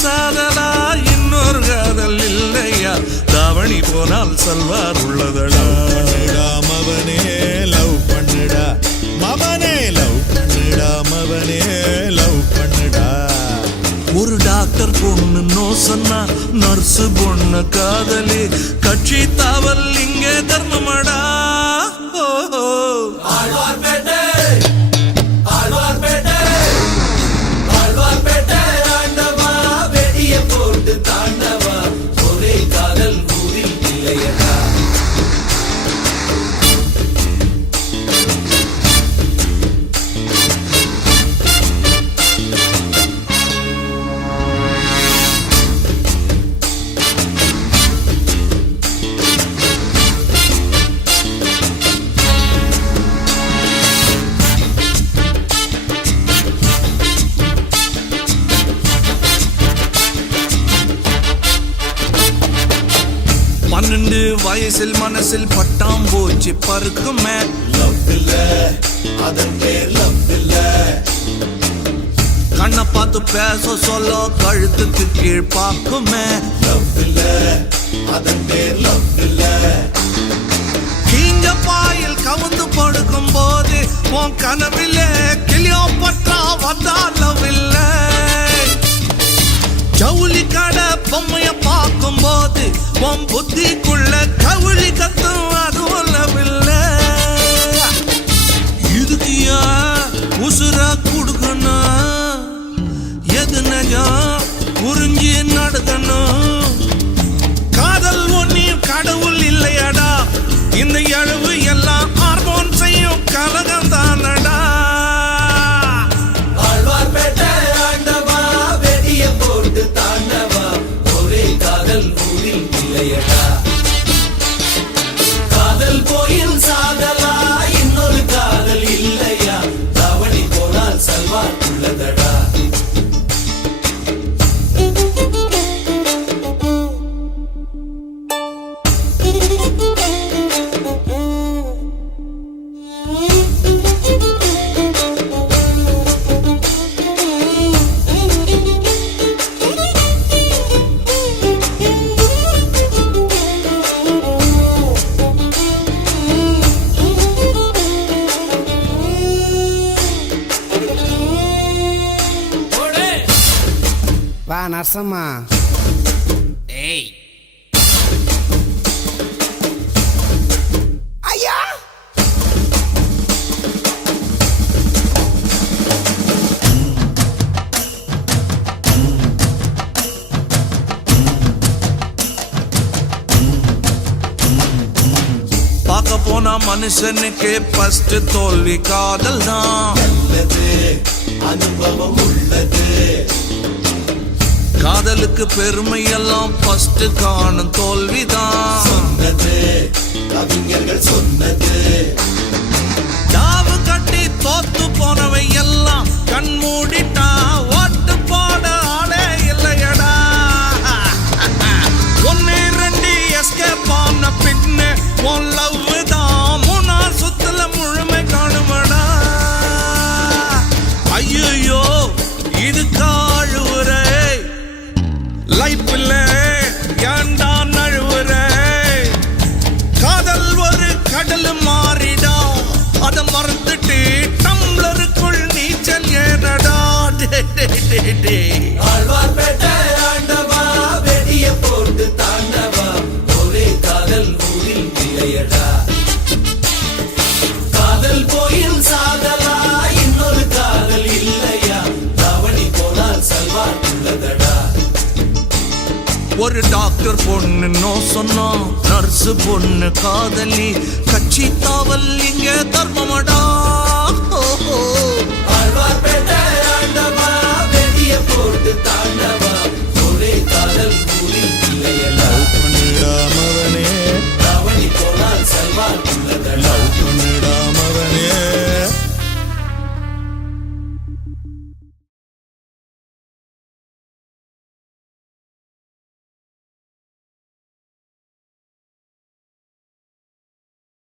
சாதலா இன்னொரு காதல் இல்லையா தாவணி போனால் சல்வார் உள்ளதடா மவனே லவ் பண்ணுடா மவனே லவ் பண்ணுடா மவனே லவ் பண்ணுடா ஒரு டாக்டர் பொண்ணு நோ சொன்னா நர்ஸு பொண்ணு காதலி கட்சி தாவல் இங்கே தர்மமடா பன்னெண்டு வயசில் மனசில் பட்டாம் போச்சு பருக்குமே லவ் இல்ல அதன் பேர் லவ் இல்ல கண்ணை பார்த்து பேச சொல்ல கழுத்துக்கு கீழ் பார்க்குமே லவ் இல்ல அதன் பேர் லவ் இல்ல கீஞ்ச பாயில் கவுந்து படுக்கும் போது உன் கனவிலே கிளியோ பற்றா வந்தா லவ் இல்ல ஜவுளி கடை பொம்மைய பார்க்கும் போது உன் புத்திக்குள்ள கவுளி கத்தும் அதுவும் லவ் இல்ல இதுக்கு உசுரா கொடுக்கணும் எது நஜம் புரிஞ்சு நடக்கணும் காதல் ஒன்னியும் கடவுள் இல்லையடா இந்த எழுவு எல்லாம் ஹார்மோன் செய்யும் கலகம் தானடா காதல் போயில் சாதலா இன்னொரு காதல் இல்லையா தாவணி போனால் சல்வார் உள்ளதடா வா நரசம்மா ஏய் ஐயா பார்க்க போனா மனுஷனுக்கு ஃபர்ஸ்ட் தோல்வி காதல் தான் அனுபவம் உள்ளது காதலுக்கு பெருமை எல்லாம் ஃபர்ஸ்ட் காணும் தோல்விதான் சொன்னது கவிஞர்கள் சொன்னது தாவு கட்டி தோத்து போனவை எல்லாம் கண் மூடிட்டா ஓட்டு போட ஆளே இல்லையடா ஒன்னு ரெண்டு எஸ்கேப் ஆன பின்னு உன் லவ் தான் மூணா சுத்துல முழுமை காணுமடா ஐயோ இது காழுவுரை லைஃப்ல ஏண்டா நழுவுற காதல் ஒரு கடல் மாறிடா அத மறந்துட்டு டம்ளருக்குள் நீச்சல் ஏனடா ஆழ்வார்பேட்டை ஆண்டவா வெடிய போட்டு தாண்டவா ஒரே காதல் ஊரில் இல்லையடா காதல் போயில் சாதலா இன்னொரு காதல் இல்லையா தாவணி போனால் சல்வார் உள்ளதடா ஒரு டாக்டர் பொண்ணு நோ சொன்னா நர்ஸு பொண்ணு காதலி கட்சி தாவல் இங்க தர்மமடா ஆழ்வார்பேட்டை